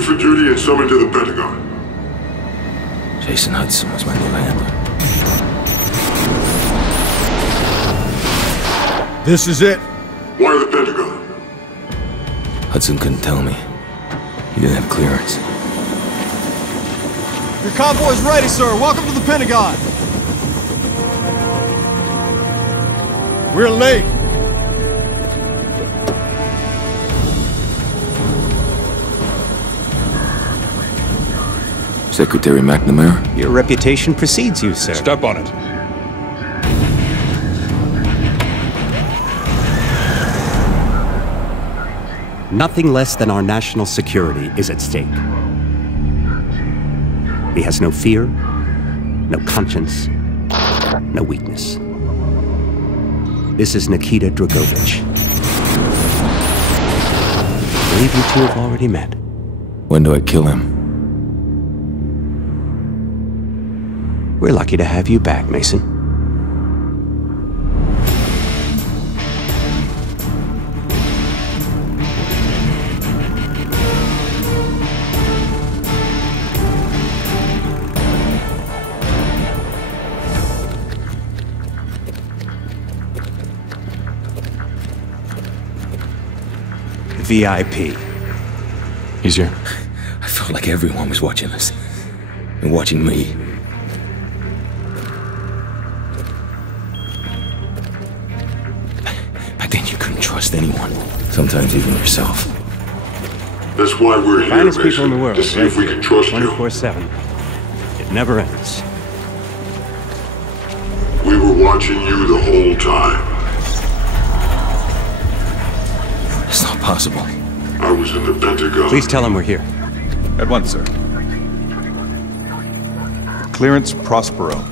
fit for duty and summoned to the Pentagon. Jason Hudson was my new handler. This is it. Why the Pentagon? Hudson couldn't tell me. He didn't have clearance. Your convoy's ready, sir. Welcome to the Pentagon. We're late. Secretary McNamara? Your reputation precedes you, sir. Step on it. Nothing less than our national security is at stake. He has no fear, no conscience, no weakness. This is Nikita Dragovich. I believe you two have already met. When do I kill him? We're lucky to have you back, Mason. VIP. Easier. I felt like everyone was watching us. And watching me. Back then you couldn't trust anyone. Sometimes even yourself. That's why we're here, Finest Mason, people in the world, to see right if we here, can trust you. 24/7. It never ends. We were watching you the whole time. It's not possible. I was in the Pentagon. Please tell him we're here. At once, sir. Clearance Prospero.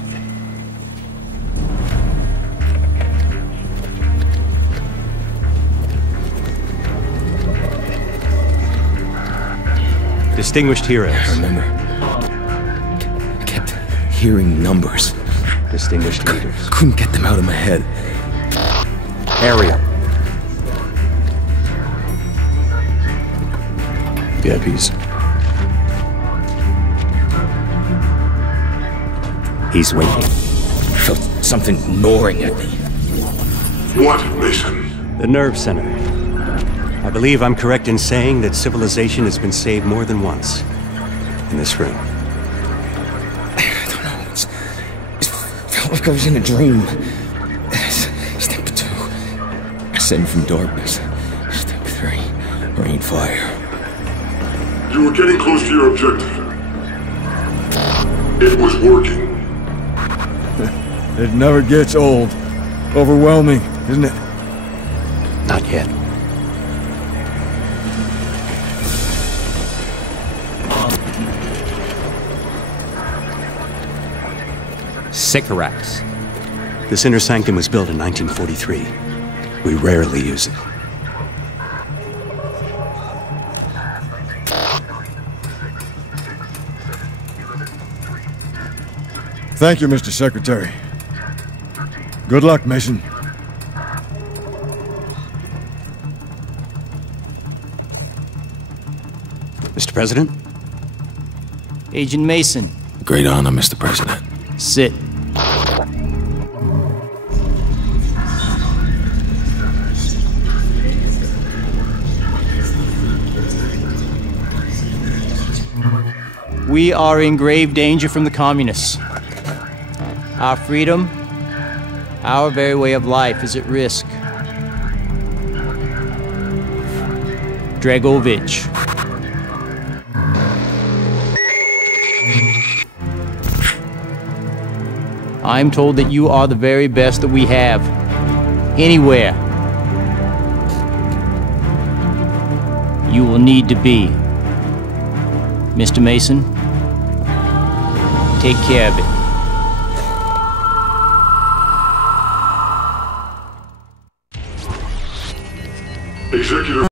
Distinguished heroes. I remember. I kept hearing numbers. Distinguished leaders. Couldn't get them out of my head. Ariel. VIPs. He's waiting. I felt something gnawing at me. What, Mason? The nerve center. I believe I'm correct in saying that civilization has been saved more than once. In this room. I don't know. It felt like I was in a dream. Step 2. Ascend from darkness. Step 3. Rain fire. You were getting close to your objective. It was working. It never gets old. Overwhelming, isn't it? Not yet. Sycorax. This inner sanctum was built in 1943. We rarely use it. Thank you, Mr. Secretary. Good luck, Mason. Mr. President? Agent Mason, Great honor, Mr. President. sit. We are in grave danger from the communists. Our freedom, our very way of life is at risk. Dragovich. I'm told that you are the very best that we have. Anywhere. You will need to be. Mr. Mason, take care of it. Executive